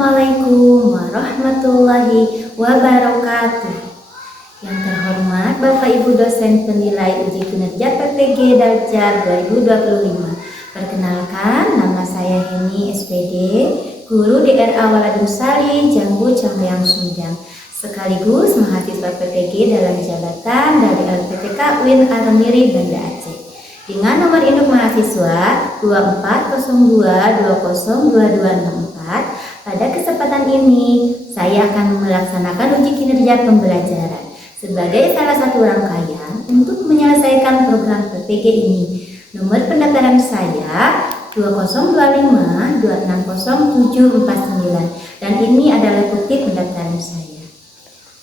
Assalamualaikum warahmatullahi wabarakatuh. Yang terhormat Bapak Ibu dosen penilai uji kinerja PPG Daljar 2025. Perkenalkan, nama saya Heni SPD, guru DRA Waladun Sali, Jambu Cambeang Sumedang, sekaligus mahasiswa PPG dalam jabatan dari LPTK UIN Armiri Banda Aceh. Dengan nomor induk mahasiswa 2402202264, pada kesempatan ini saya akan melaksanakan uji kinerja pembelajaran sebagai salah satu rangkaian untuk menyelesaikan program PPG ini. Nomor pendaftaran saya 2025260749 dan ini adalah bukti pendaftaran saya.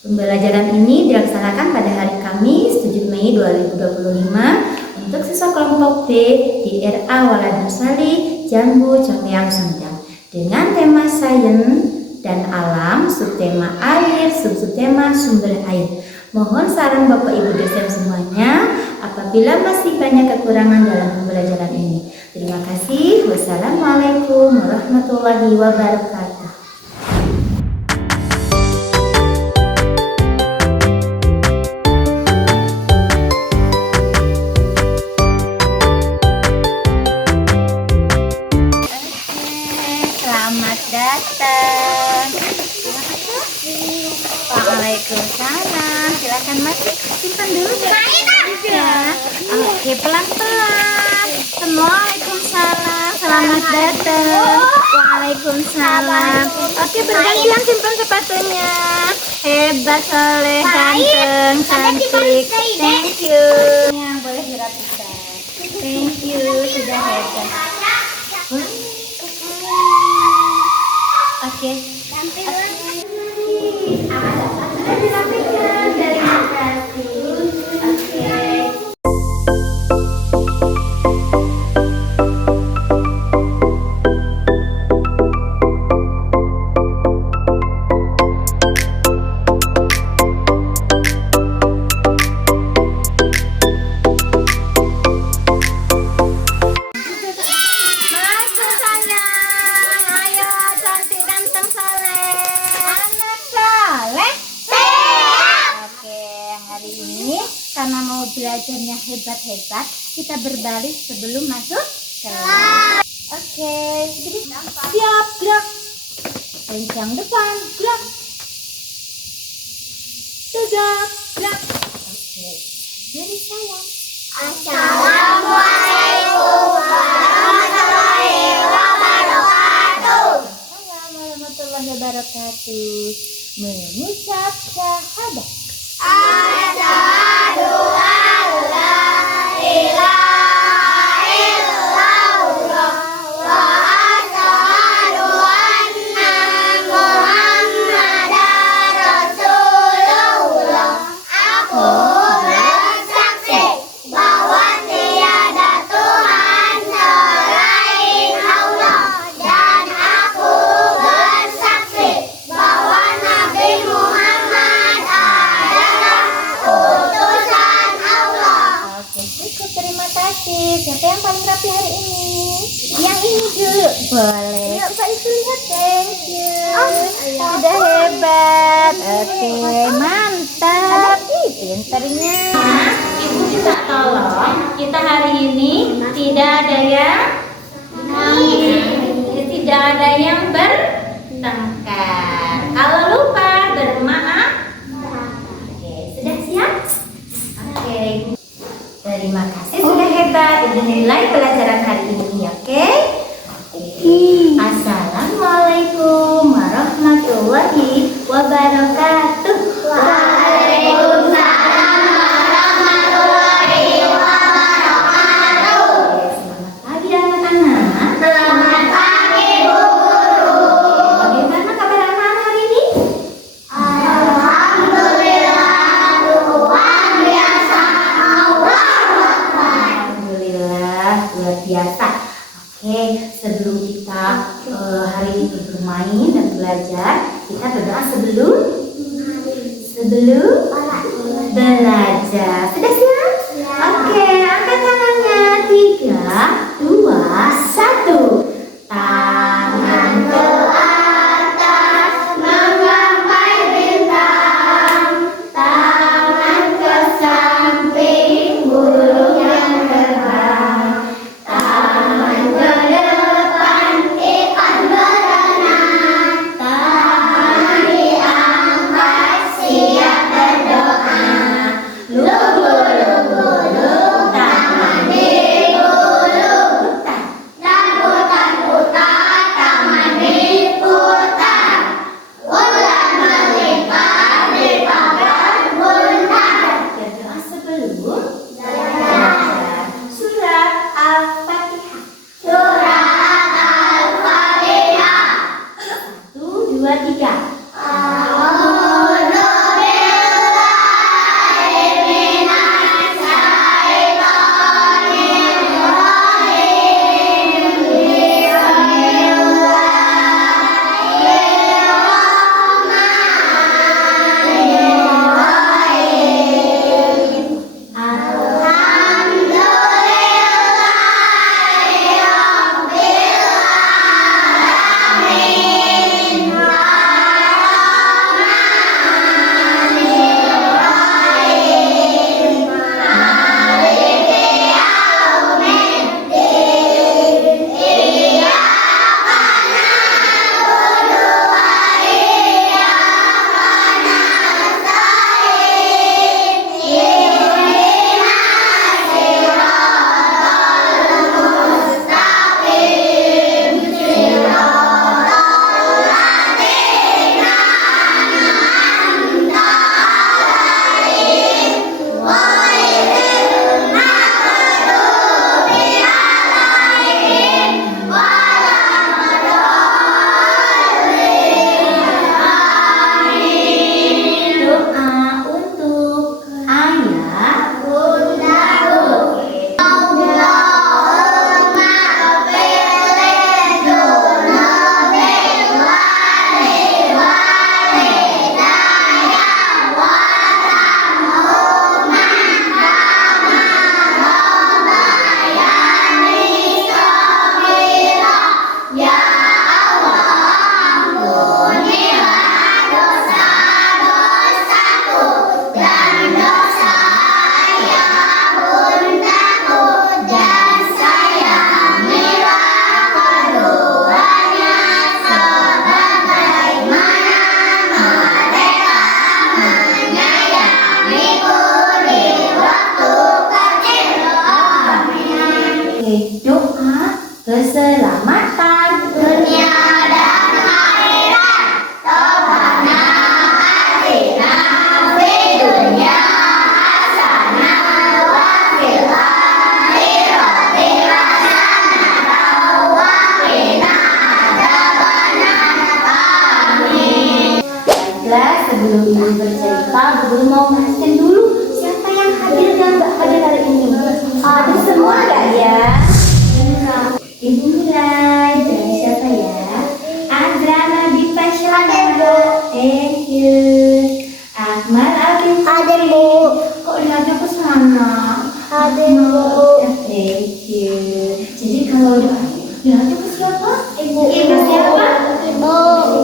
Pembelajaran ini dilaksanakan pada hari Kamis 7 Mei 2025 untuk siswa kelompok B di RA Waladun Sali, Jambu Cambeang Sumedang dengan tema sains dan alam, subtema air, subtema sumber air. Mohon saran Bapak Ibu dosen semuanya apabila masih banyak kekurangan dalam pembelajaran ini. Terima kasih. Wassalamualaikum warahmatullahi wabarakatuh. Selamat datang. Waalaikumsalam. Silakan masuk. Simpan dulu ya. Oke, pelan-pelan. Waalaikumsalam. Selamat datang. Waalaikumsalam. Oke, bergantian simpan sepatunya. Hebat, soleh, ganteng, cantik. Thank you. Yang boleh dirapikan. Thank you, sudah hebat. Oke. Dirapikan, terima kasih. Oke. Karena mau belajarnya hebat-hebat, kita berbaris sebelum masuk kelas. Oke, jadi siap, gerak. Kencang depan, gerak. Tegak, gerak. Oke, jadi saya. Assalamualaikum warahmatullahi wabarakatuh. Assalamualaikum warahmatullahi wabarakatuh. Mengucap syahadat. Asyhadu an la ilaha illallah wa asyhadu anna Muhammadar Rasulullah. Aku bersaksi bahwa tiada Tuhan selain Allah, dan aku bersaksi bahwa Nabi Muhammad utusan Allah. Oke, cukup, terima kasih. Siapa yang paling rapi hari ini? Yang ini dulu. Boleh. Yuk, Pak Ibu lihat. Thank you. Sudah hebat. Oke, mantap. Ih, pinternya. Ibu minta tolong, kita hari ini tidak ada yang tidak ada yang bertengkar. Kalau lupa, bermaaf. Terima kasih, sudah hebat. Itu nilai pelajaran hari ini, oke? Assalamualaikum warahmatullahi wabarakatuh. Waalaikumsalam warahmatullahi wabarakatuh. Selamat pagi anak-anak. Selamat pagi Bu Guru. Bagaimana kabar anak-anak hari ini? Alhamdulillah, Tuhan biasa. Alhamdulillah, luar biasa. Oke, sebelum kita hari ini bermain dan belajar, kita berdoa sebelum belajar. Sudah siap? Oke, angkat tangannya. 3, 2, 1. Tangan ke atas. sebelum Ibu bercerita, Ibu mau pastikan dulu siapa yang hadir dan nggak hadir hari ini. Hadir semua nggak ya? Ibu mulai dari siapa ya? Adrana Dipasya. Thank you. Akmal Abid. Hadir, Bu. Kok lihatnya ke sana? Hadir, Bu. Thank you. Jadi kalau lihatnya ke siapa? Ibu. Ibu siapa? Ibu.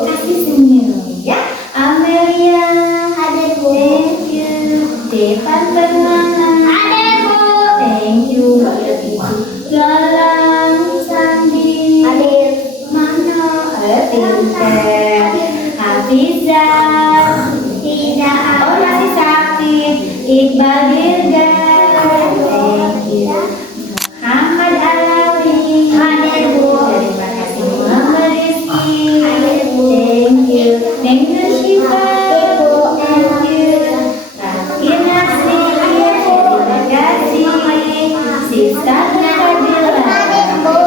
Kasih senyum ya. Amelia. Hadir, Bu. Thank you. Depan Permana. Hadir, Bu. Thank you. Galang Sandi. Hadir. Mana? Pinter. Hafizah. Tidak. Oh masih sakit. Iqbal Dirgan. Thank you. Muhammad Alawi. Hadir, Bu. Terima kasih. Muhammad Rizky. Hadir, Bu. Thank you. Neng Nushifa. Hadir, Bu. Thank you. Rakir Nasri. Terima kasih. Sista Nabila.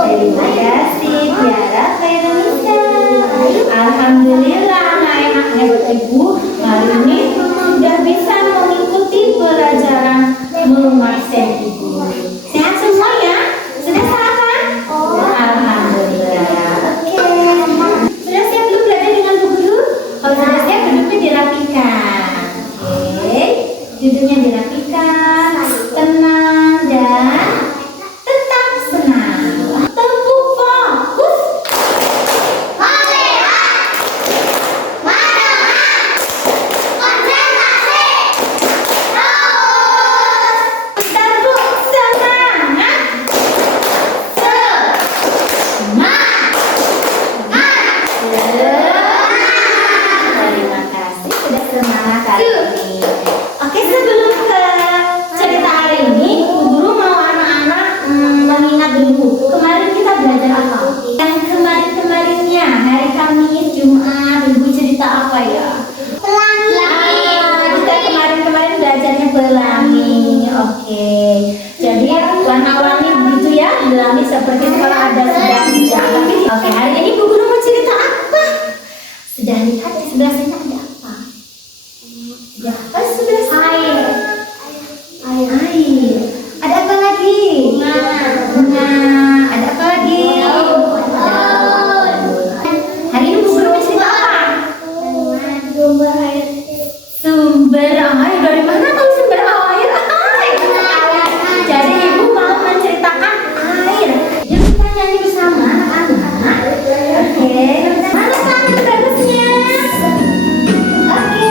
Terima kasih. Tiara Fernisa. Alhamdulillah anak-anaknya Ibu hari ini sudah bisa mengikuti pelajaran memasak Ibu. Sehat semua ya? Sudah sarapan? Alhamdulillah. Oke. Sudah siap belum belajar dengan Bu Guru? Kalau sudah siap duduknya dirapikan. Oke. Duduknya dirapikan, tenang dan tetap senang. Tepuk fokus. Tepuk semangat. Terima kasih sudah semangat hari ini. Oke, sebelum ke cerita hari ini, Bu Guru mau anak-anak mengingat dulu. Kemarin kita belajar apa? Yang kemarin-kemarinnya, hari Kamis, Jumat, Ibu cerita apa ya? Kita kemarin-kemarin belajarnya pelangi. Oke. Jadi warna-warni begitu ya, pelangi seperti kalau ada sedang hujan. Oke, hari ini Bu Guru mau cerita apa? Sudah lihat di sebelah sana ada apa? Ada apa di sebelah sana? Air. Ada apa lagi? Bunga. Ada apa lagi? Daun. Hari ini Bu Guru mau cerita apa? Sumber air. Dari mana tahu sumber air? Jadi Ibu mau menceritakan air. Yuk kita nyanyi bersama anak-anak. Oke. Mana tangan bagusnya? Oke.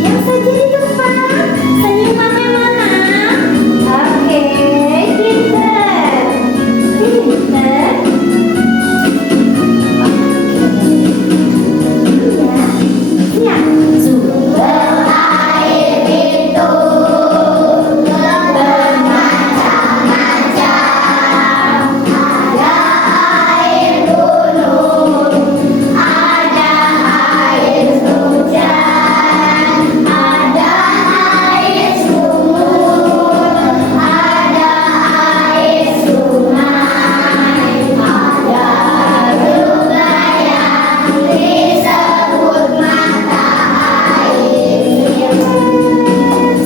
Yang saja di depan. Senyuman yang mana? Oke. Pinter. Pinter. Oke. Ya. Sumber air itu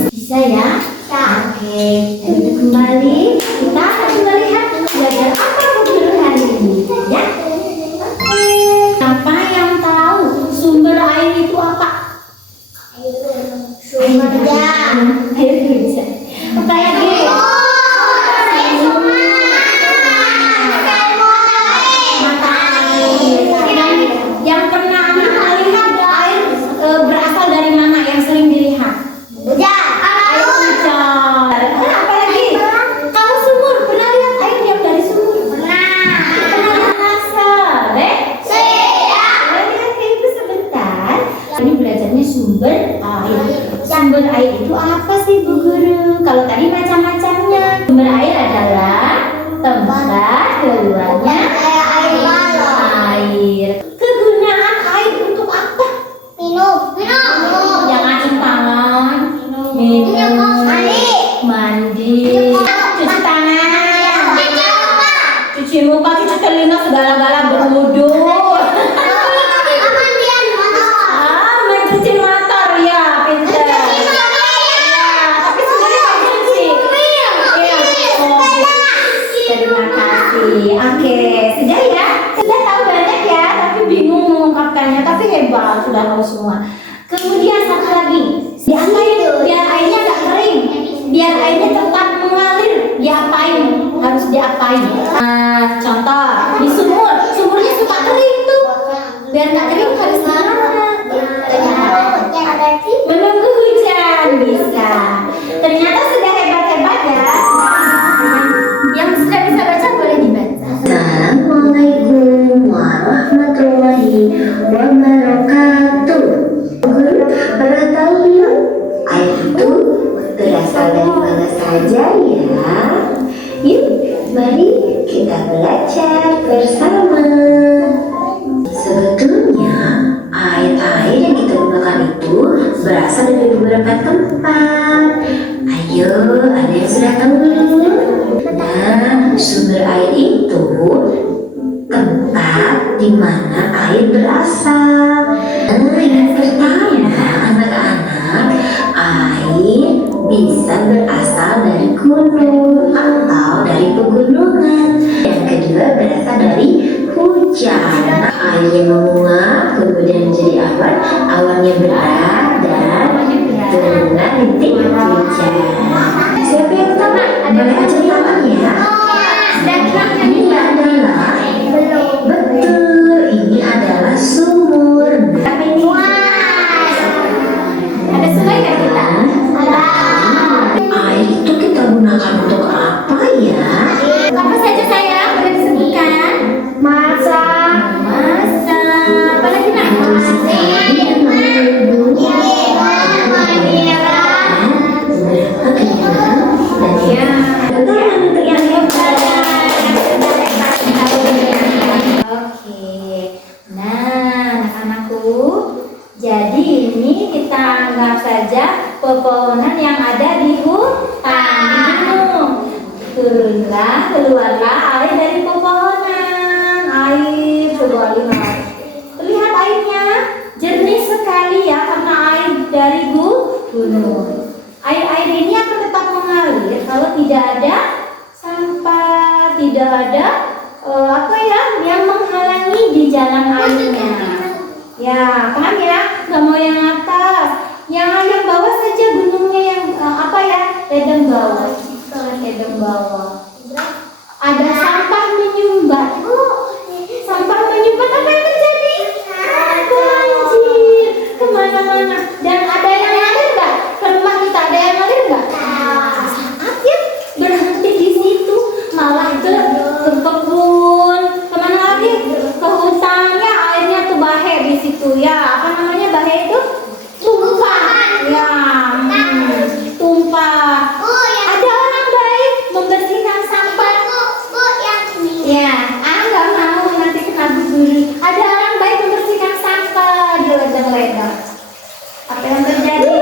bisa ya? Oke, duduk kembali. Kita akan melihat belajar apa Bu Guru hari ini, ya? Oke. Siapa yang tahu sumber air itu apa? Air hujan. Apa lagi? Mata air. Yang pernah kita lihat air berasal dari mana yang sering dilihat? Air hujan. Apa lagi? Kalau sumur, pernah lihat air yang dari sumur? Pernah lihat soleh? Boleh lihat ke Ibu sebentar. Ini belajarnya sumber air. Sumber air itu apa sih Bu Guru? Kalau tadi macam-macamnya. Sumber air adalah tempat keluarnya air. Kegunaan air untuk apa? Jangan cuci tangan, minum, mandi, cuci tangan, cuci muka, cuci telinga, segala-gala berwudu. Mencuci mata. memasukkannya, tapi hebat, sudah tahu semua. Kemudian satu lagi, diapain biar airnya nggak kering, biar airnya tetap mengalir, diapain? Harus diapain? Nah, contoh di sumurnya suka kering tuh, biar nggak kering harus gimana? Menunggu hujan, bisa. Ternyata sudah hebat-hebat ya. Yang sudah bisa baca boleh dibaca. Assalamualaikum warahmatullahi wabarakatuh. Guru, pada tahu belum air itu berasal dari mana saja ya? Yuk, mari kita belajar bersama. Sebetulnya air-air yang kita gunakan itu berasal dari beberapa tempat. Ayo, ada yang sudah tahu belum? Nah, sumber air itu tempat di mana air berasal. Nah, yang pertama, anak-anak, air bisa berasal dari gunung atau dari pegunungan. Yang kedua, berasal dari hujan. Airnya menguap, kemudian menjadi awan. Awannya berat dan turunlah rintik hujan. Siapa yang tahu? Boleh aja tangannya. Ini adalah betul. Ini adalah sumur. Apa ini? Ada sungai nggak kita? Air itu kita gunakan untuk apa ya? Apa saja sayang? Boleh disebutkan? Masak. Masak. Apa lagi nak? Oke. Nah, anak-anakku, jadi ini kita anggap saja pepohonan yang ada di hutan, di gunung. Turunlah, keluarlah air dari pepohonan. Air, coba lihat. Terlihat airnya jernih sekali ya, karena air dari gunung. Air-air ini akan tetap mengalir kalau tidak ada sampah, tidak ada yang menghalangi di jalan airnya. Ya, paham ya? Nggak mau yang atas, yang bawah saja gunungnya yang ledeng bawah. Ledeng bawah. Ada sampah menyumbat. Sampah menyumbat apa yang terjadi? Banjir kemana-mana. Dan ada yang ngalir nggak? Ke rumah kita ada yang ngalir nggak? Saat ya berhenti di situ, malah ke kebun, kemana lagi? Ke hutan ya, airnya tuh bahe di situ ya. Apa namanya bahe itu? Tumpah. Ya, tumpah. Ada orang baik membersihkan sampah. Ya, nggak mau nanti kena berduri. Ada orang baik membersihkan sampah di ledeng-ledeng. Apa yang terjadi?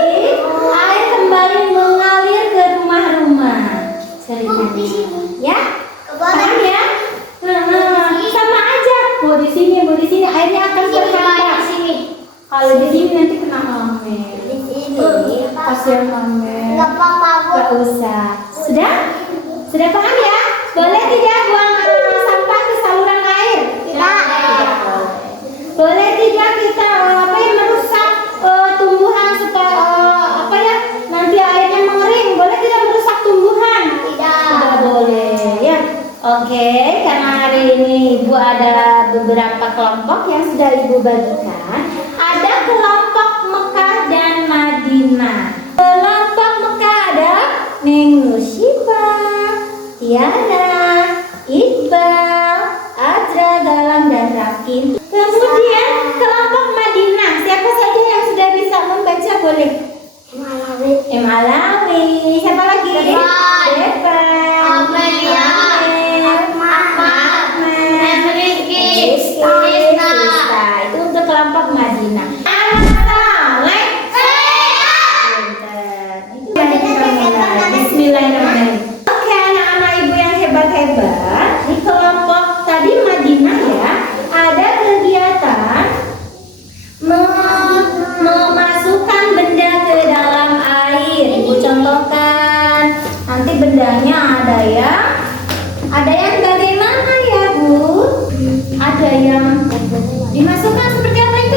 Air kembali mengalir ke rumah-rumah. Ya, paham ya? Sama aja. Mau di sini, airnya akan terhambat. Kalau di sini nanti kena amer. Kasihan amer. Gak usah. Sudah paham ya? Boleh tidak buang sampah ke saluran air? Tidak. Boleh tidak kita merusak tumbuhan supaya nanti airnya mengering? Boleh tidak merusak tumbuhan? Tidak boleh ya. Oke, karena hari ini Ibu ada beberapa kelompok yang sudah Ibu bagikan. Ada kelompok Mekah dan Madinah. Kelompok Mekah ada Neng Nusyiba, Tiana, Iqbal, Azra, Galang, dan Rakim. Kemudian kelompok Madinah, siapa saja yang sudah bisa membaca boleh? Alawi. Siapa lagi? Deva, Ahmed, Rizky, itu untuk kelompok Madinah. Bismillahirrahmanirrahim. Oke, anak-anak ibu yang hebat-hebat, di kelompok tadi Madinah ya, ada kegiatan memasukkan benda ke dalam air. Ibu contohkan. Nanti bendanya ada yang bagaimana ya Bu? Ada yang dimasukkan seperti apa itu?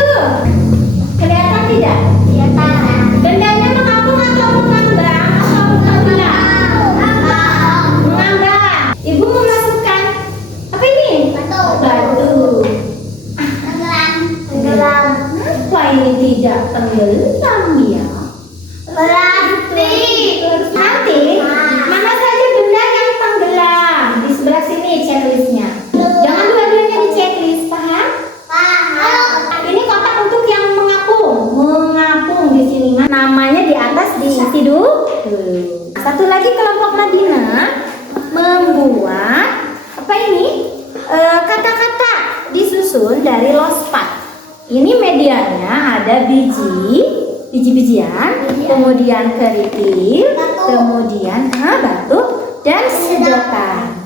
dari lospat. Ini medianya ada biji-bijian, kemudian kerikil, kemudian batu dan sedotan.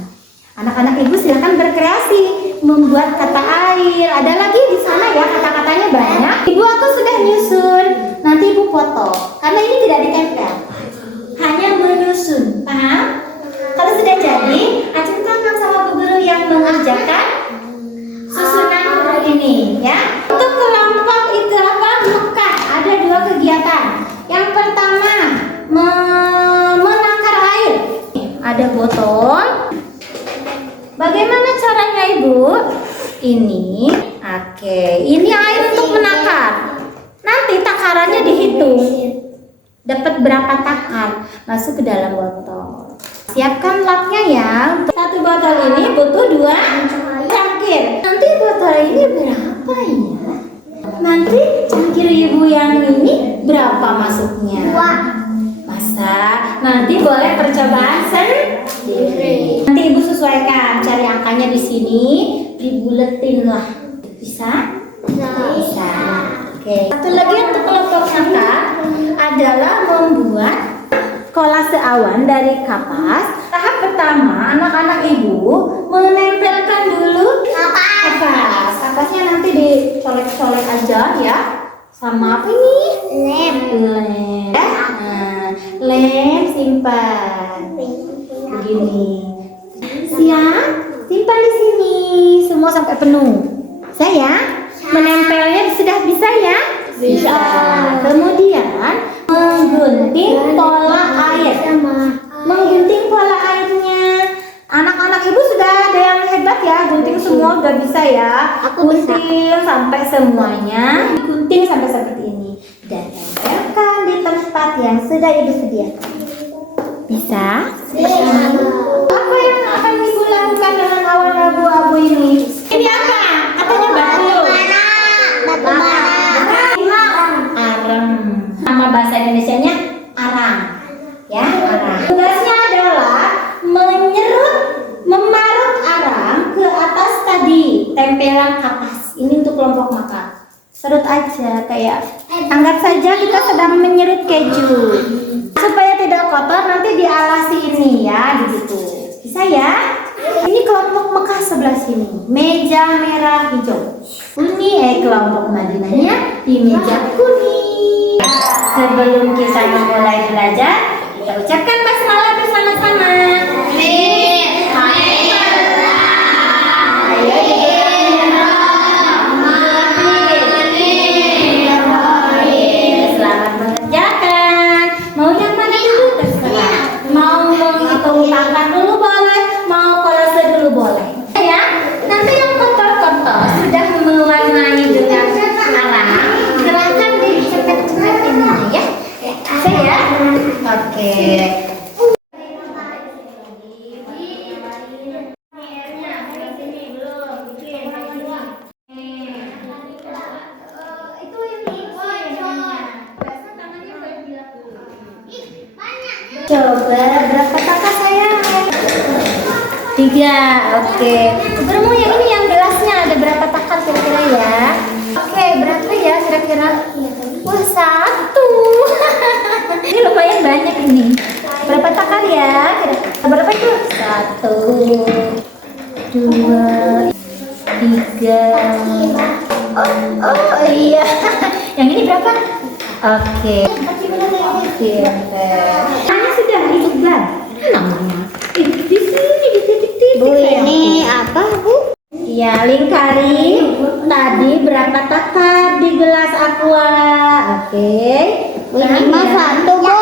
Anak-anak ibu silakan berkreasi membuat kata air. Ada lagi di sana ya, kata-katanya banyak. Ibu aku sudah nyusun. Nanti ibu foto karena ini tidak ditempel, hanya menyusun. Paham? Kalau sudah jadi, acungkan sama bu guru yang mengajarkan susunan huruf ini ya. Untuk kelompok itu apa? Mekat. Ada 2 kegiatan. Yang pertama menakar air. Ada botol. Bagaimana caranya ibu? Ini, oke. Ini air untuk menakar. Nanti takarannya dihitung. Dapat berapa takar? Masuk ke dalam botol. Siapkan lapnya ya. Satu botol ini butuh 2 cangkir. Nanti botol ini berapa ya? Nanti cangkir ibu yang ini berapa masuknya? 2. Masa? Nanti boleh percobaan sendiri. Nanti ibu sesuaikan, cari angkanya di sini, dibuletin lah. Bisa? Bisa. Oke. Satu lagi untuk kelompok angka adalah membuat kolase awan dari kapas. Tahap pertama, anak-anak ibu menempelkan dulu kapas. Kapasnya nanti dicolek-colek aja ya. Sama apa ini? Lem. Lem simpan. Begini. Siap? Simpan di sini. Semua sampai penuh. Saya menempelnya sudah bisa ya? Bisa. Kemudian menggunting pola air. Menggunting pola airnya. Anak-anak ibu sudah ada yang hebat ya, gunting semua udah bisa ya. Gunting sampai semuanya, gunting sampai seperti ini dan tempelkan di tempat yang sudah ibu sediakan. Bisa? Bisa. Apa yang akan ibu lakukan dengan awan abu-abu ini? Ini apa? Katanya batu. Batu arang. Nama bahasa Indonesianya arang. Ya, arang. Tugasnya adalah memarut arang ke atas tadi tempelan kapas. Ini untuk kelompok makan. Serut aja kayak anggap saja kita sedang menyerut keju. Supaya tidak kotor nanti dialasi ini ya, begitu. Bisa ya? Ini kelompok Mekah sebelah sini. Meja merah hijau. Ini kelompok Madinahnya di meja kuning. Sebelum kita memulai belajar, kita ucapkan basmalah bersama-sama. Selamat mengerjakan. Mau yang mana dulu terserah. Mau menghitung tangan dulu boleh, mau kolase dulu boleh. Ya, nanti yang kotor-kotor sudah mewarnai dengan arang, gerakan dicepet-cepet ini ya. Bisa ya? Oke. Coba berapa takar sayang? 3, oke. Bermu yang ini yang gelasnya ada berapa takar kira-kira ya? Oke, berapa ya kira-kira? Wah, 1. Ini lumayan banyak ini. Berapa takar ya? Kira-kira berapa itu? 1, 2, 3. Oh iya. Yang ini berapa? Oke. Ini sudah disebar namanya. Di sini di titik-titik. Bu, ini apa, Bu? Ya, lingkari tadi berapa takar di gelas aqua. Oke. Ini mah 1, Bu.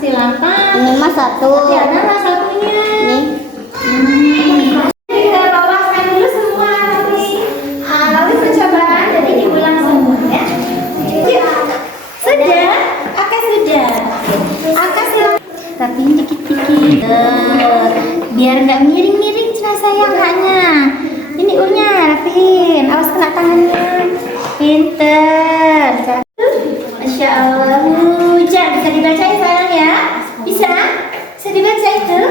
Silakan. Ini mah 1. Ya, mana satunya? Nih. Kita bawahkan dulu semua lalu percobaan jadi diulang semua ya. Sudah? Oke, sudah. Oke, silakan. Tapi dikit-dikit. Biar nggak miring-miring cina sayang hanya. Ini ulnya rapihin. Awas kena tangannya. Pinter. Masya Allah. Hujan bisa dibacain sayang ya? Bisa? Bisa dibaca itu?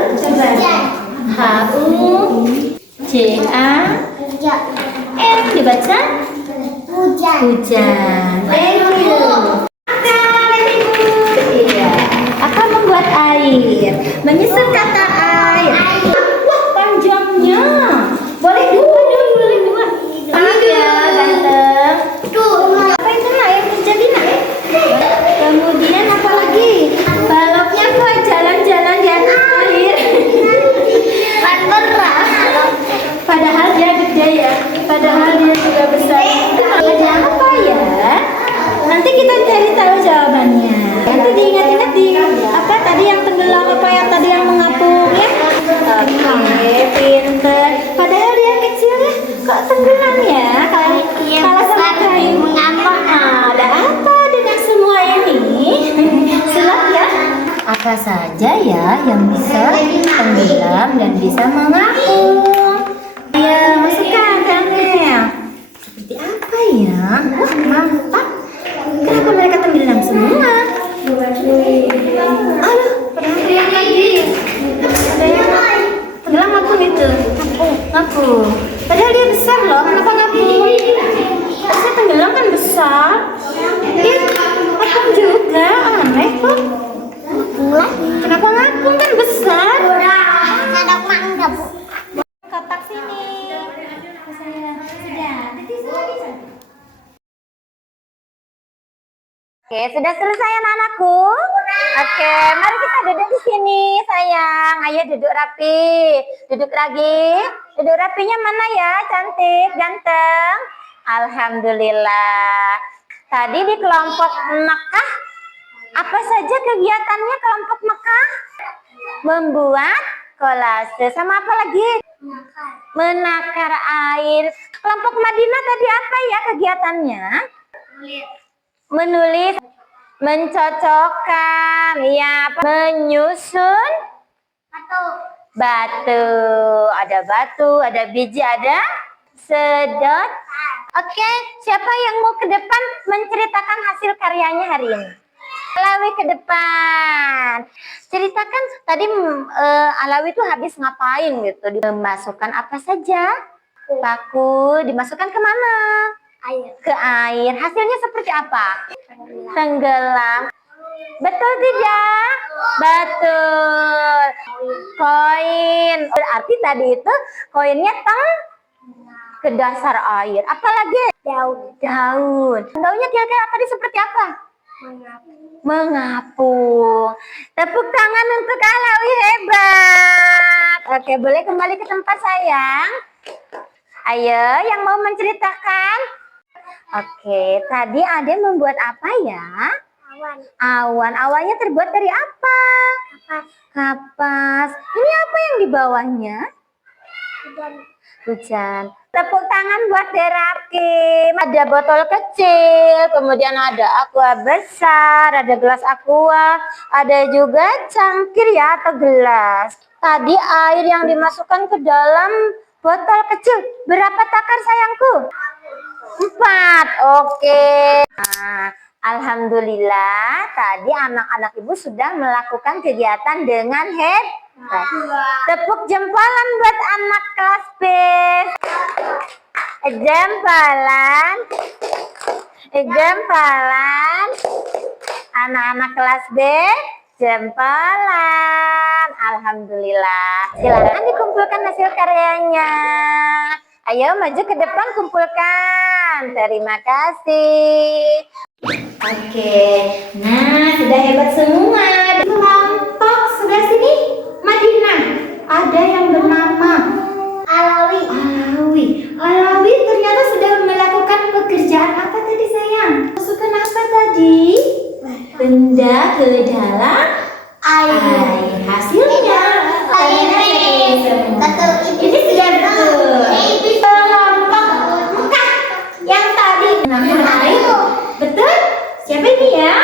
tulisan Hujan. hujan. Thank you. Iya. Akan membuat air. Menyusun kata air. Wah, panjangnya. Boleh dua. Maaf ya, ganteng. Apa itu nak yang terjadi nak? Kemudian apa lagi? Baloknya kok jalan-jalan di atas air. Padahal dia gede ya. Padahal dia juga besar. Ada apa ya? Nanti kita cari tahu jawabannya. Nanti diingat-ingat di apa tadi yang tenggelam, apa yang tadi yang mengapung ya. Oke, pinter. Padahal dia kecil ya. Kok tenggelam ya? Kalau sama kayu mengapung. Ada apa dengan semua ini? Sulap ya. Apa saja ya yang bisa tenggelam dan bisa mengapung? Ya, masukkan Daniel. Seperti apa ya? Wah, mantap. Kenapa mereka tenggelam semua? Aduh, teriak lagi. Ada yang tenggelam ngapung itu. Ngapung. Padahal dia besar loh. Kenapa ngapung? Harusnya tenggelam kan besar. Dia ngapung juga. Aneh kok. Kenapa ngapung kan besar? Kotak sini. Oke, sudah selesai anak-anakku. Oke, mari kita duduk di sini, sayang. Ayo duduk rapi. Duduk lagi. Duduk rapinya mana ya? Cantik, ganteng. Alhamdulillah. Tadi di kelompok Mekah, apa saja kegiatannya kelompok Mekah? Membuat kolase. Sama apa lagi? Menakar air. Kelompok Madinah tadi apa ya kegiatannya? Menulis, mencocokkan, ya, menyusun batu. Ada batu, ada biji, ada sedot. Oke, siapa yang mau ke depan menceritakan hasil karyanya hari ini? Alawi ke depan. Ceritakan tadi Alawi itu habis ngapain gitu? Dimasukkan apa saja? Paku dimasukkan ke mana? Ke air. Hasilnya seperti apa? Tenggelam. Betul tidak? Betul. Koin. Berarti tadi itu koinnya ke dasar air. Apalagi? Daun. Daunnya kira-kira tadi seperti apa? Mengapung. Tepuk tangan untuk Alawi, hebat. Oke, boleh kembali ke tempat sayang. Ayo, yang mau menceritakan. Oke, tadi Ade membuat apa ya? Awan. Awannya terbuat dari apa? Kapas. Ini apa yang di bawahnya? Hujan. Tepuk tangan buat Derakim. Ada botol kecil, kemudian ada aqua besar, ada gelas aqua, ada juga cangkir ya atau gelas. Tadi air yang dimasukkan ke dalam botol kecil. Berapa takar sayangku? 4. Oke. Nah, alhamdulillah tadi anak-anak ibu sudah melakukan kegiatan dengan hebat. Tepuk jempolan buat anak kelas B. Jempolan. Anak-anak kelas B, jempolan. Alhamdulillah. Silakan dikumpulkan hasil karyanya. Ayo maju ke depan, kumpulkan. Terima kasih. Oke, nah sudah hebat semua. Kelompok sebelah sini Madinah. Ada yang bernama Alawi ternyata sudah melakukan pekerjaan apa tadi sayang? Masukkan apa tadi? Benda ke dalam air. Hasilnya ini sudah betul. Kelompok Mekah yang tadi mengambil air. Betul? Siapa ini ya?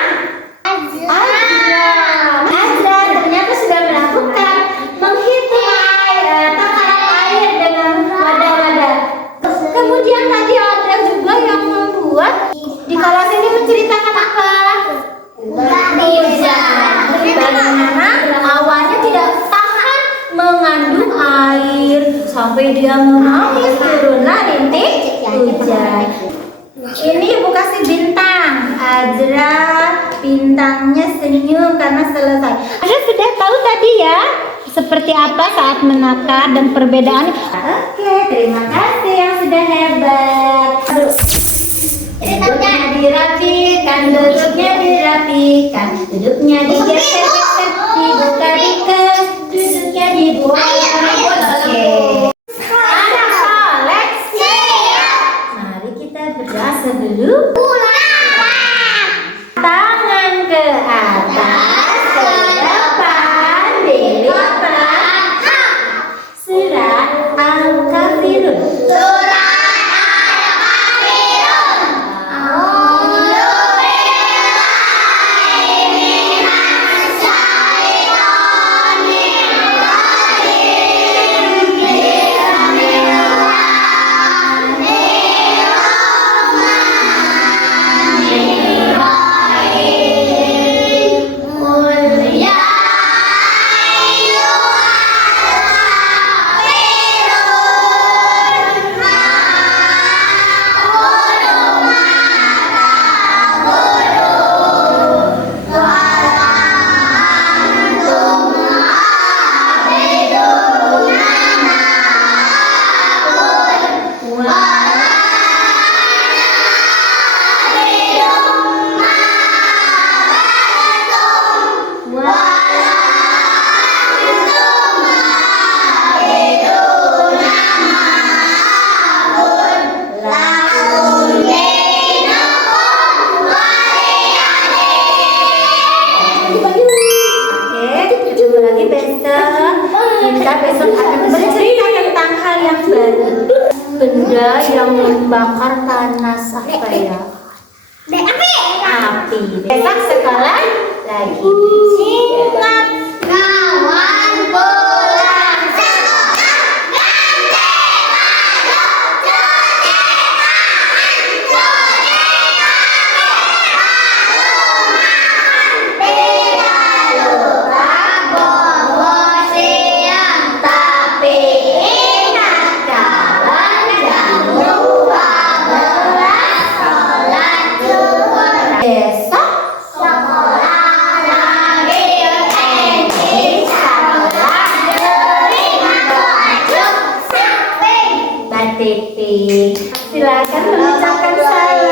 Azra ternyata sudah melakukan menghitung air, takaran air dengan wadah-wadah. Kemudian tadi ada juga yang membuat di kelas ini menceritakan apa? Hujan. Bagaimana awannya tidak Ini ibu kasih bintang. Azra bintangnya senyum karena selesai. Azra sudah tahu tadi ya seperti apa saat menakar dan perbedaan. Oke, terima kasih yang sudah hebat. Duduknya dirapikan, duduknya dirapikan, duduknya digeser-geser, dibuka-buka, duduknya dibuka. Oke. Anak soleh siap. Mari kita berdoa dulu. Tangan ke atas, ke depan, dilipat. Surat Al-Kafirun. Kita besok akan bercerita tentang hal yang baru. Benda yang membakar panas apa ya? Api. Besok sekolah lagi. Ingat kawan pulang sekolah. Silakan mengucapkan salam.